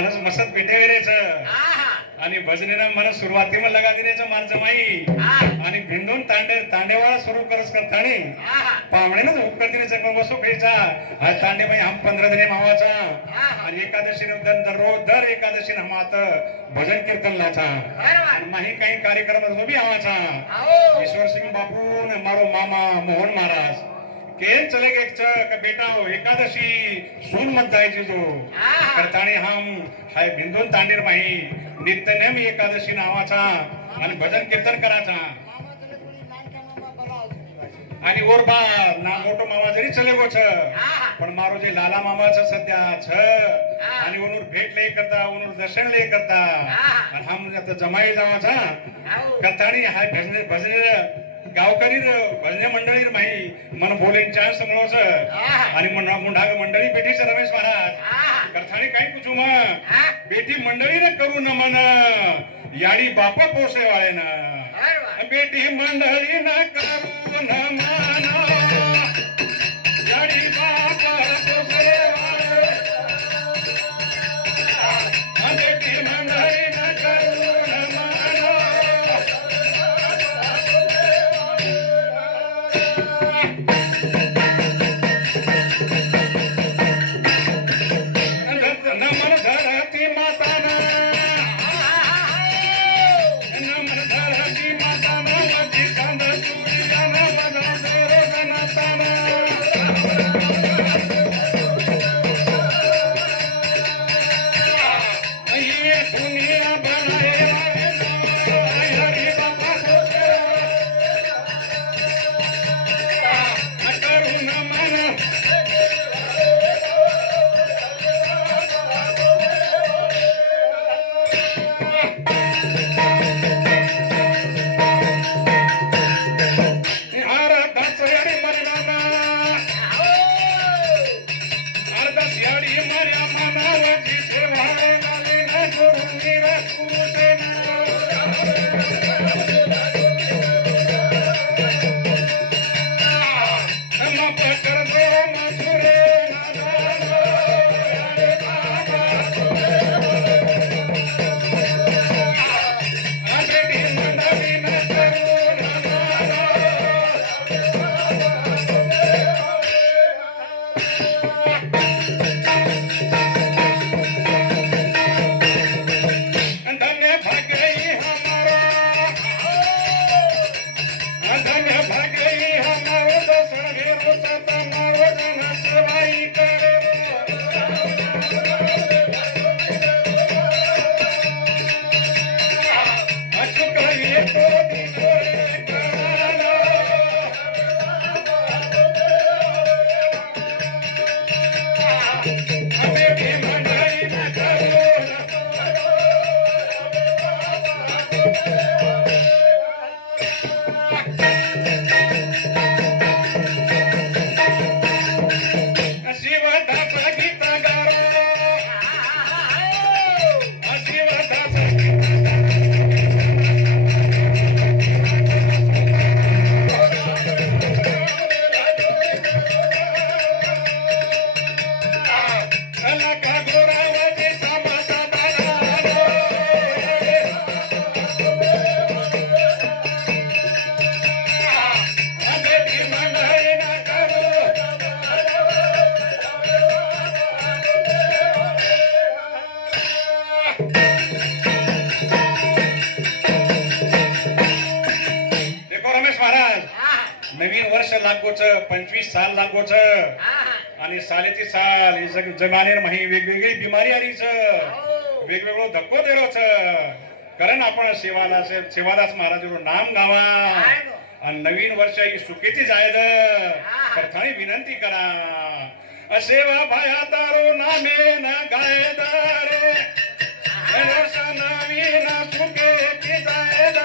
मनस मसत पेटेवेरेच आणि भजनेनं मन सुरुवातीला लगा दिनेचं मान जमाई आणि भिंडून तांडेवाळा सुरू करस करतानी पावणेनच हुक्कर दिनेचं पण बसू खायचा हा तांडे बाई हम 15 दिने मावाचा आणि एकादशी दररोज दर एकादशी हमात भजन कीर्तन लाचा आणि माही काही कार्यक्रम बी आवाचा ईश्वर सिंह बापू ने मारो मामा मोहन महाराज केन चले गए बेटा हो एकादशी सुन मत जायची जो करतानी हम हाय भिंडून तांडेर माही नित्यनेम एकादशी नावाचा आणि भजन कीर्तन करायचा आणि ओरबा ना मोठो मामा जरी चले गो छ पण मारो जे लाला मामाचं सध्या छ आणि उनूर भेट लई करता उनूर दर्शन लई करता आणि हम आता जमाई जावाचा करतानी हाय भजने गावकरी भजने मंडळी माही मन बोले चान्स मिळवस आणि मुंढाग मंडळी बेटीच रमेश महाराज करतानी काही कुचू मग बेटी मंडळी न करू न मन याडी बापा पोसे वाळे न बेटी मंडळी न करू न मन याडी बापा पोसे वाळे बेटी मंडळी न करू न मन नवीन वर्ष लागोच 25 साल लागोच आणि सालेची साल जगानेर माही वेगवेगळी बिमारी आलीच वेगवेगळो धक्को देरोच कारण आपण सेवादास महाराज नाम गावा आणि नवीन वर्ष ही सुखीची जायद प्रथाने विनंती करा सेवा भाया दारो नामे न गायद रे नवीन सुखीची जायद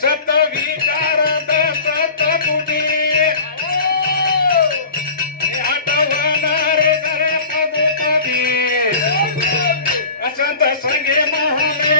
सप्तवी संत संगे महाले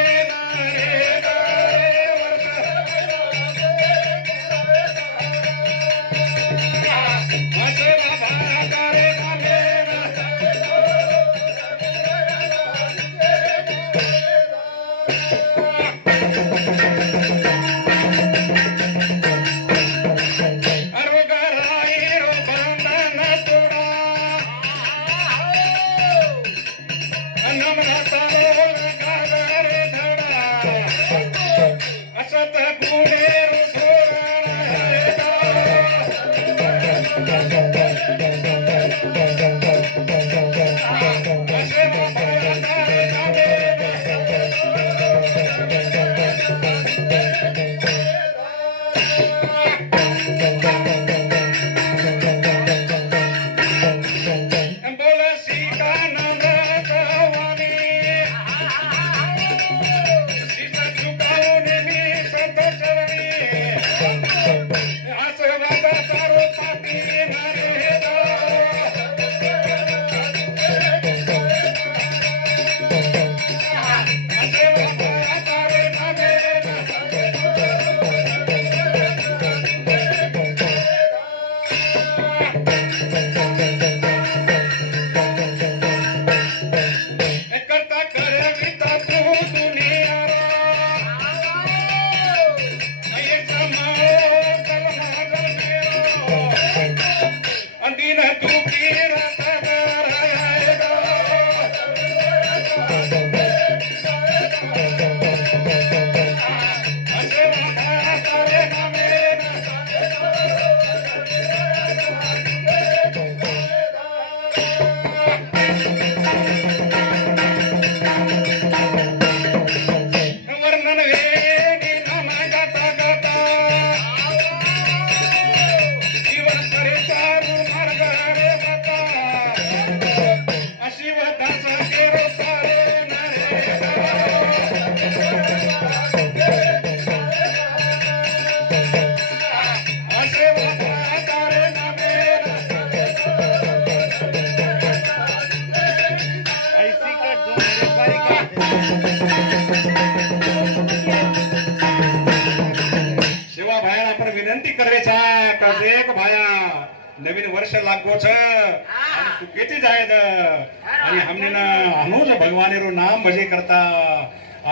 नवीन वर्ष लागोच आणि सुकेती जायद आणि हमने ना अनुज भगवानेरो नाम भजे करता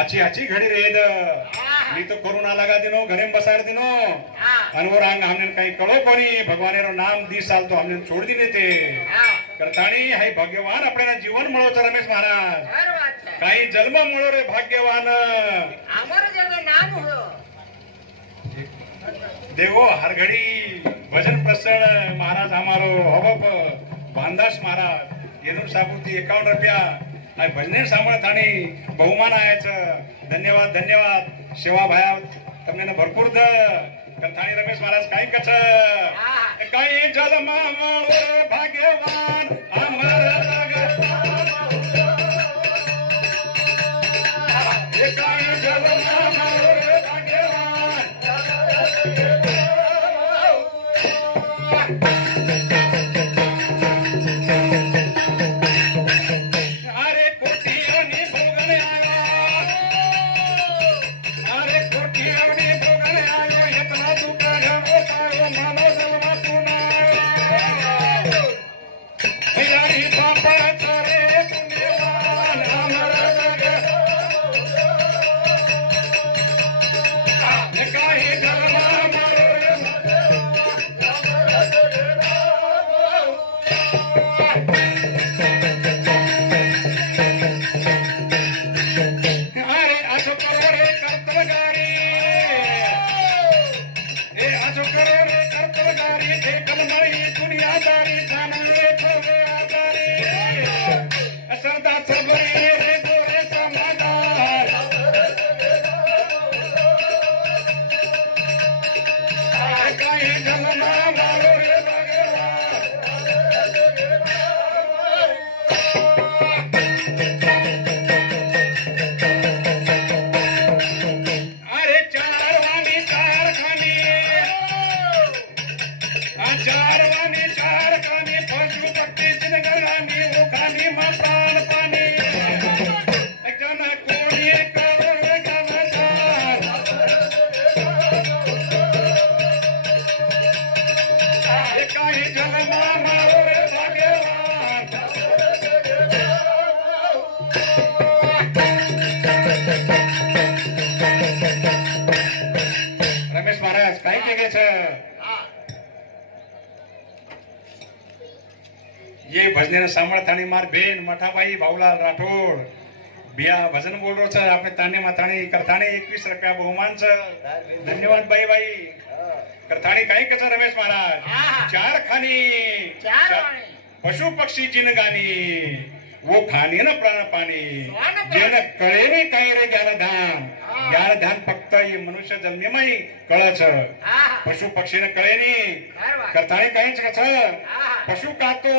आची आची घडी रेद मी तो कोरोना लगा दिनो घरे में बसार दिनो अनवर आंग हमने काही कळो कोणी भगवानेरो नाम 20 साल तो हमने छोड़ दिने ते करताणी हाय भाग्यवान आपल्याला जीवन मिळवतो रमेश महाराज काही जन्म मिळो रे भाग्यवान आमर जग नाम हो देवो हर घड़ी भजन प्रसन्न महाराज हमारो हवप बांधास महाराज येनूर साबुती 51 रुपया आणि भजने सांभाळत आणि बहुमान आहेच धन्यवाद धन्यवाद सेवा भाया તમને ભરપૂર દ કથાણી રમેશ મહારાજ કાઈ કછ કાઈ જલમાં મળો ભાગ્યવાન અમર લગ એ કાઈ જલમાં મળો ભાગ્યવાન અરે કોટીઓની ભોગને અરે કોટીઓની ભોગને આયો એટલા દુકાળ ઓસાયો માનો જલવા તુના યારી બાપા ચરે પુણ્યવાન અમર લગ એ કાઈ જલમાં મળો अरे आजो करो रे कर्तवगारी ए आजो करो रे कर्तवगारी देखल मई दुनियादारी जाने थोड़े आदारी भजनेनं सांभाळतानी मार बेन मठाबाई भाऊलाल राठोड बिया भजन बोल रो छे आपने ताने माथाणी करताणी 21 रुपया बहुमान छ धन्यवाद बाई बाई करताणी काही कसा रमेश महाराज चार खानी पशु पक्षी जिन गानी वो खानी ना प्राण पाणी जेन कळे नाही काही रे ज्ञान ध्यान फक्त ये मनुष्य जन्मीमाई कळच पशु पक्षीने कळे नाही करताणी काहीच कस पशु का तो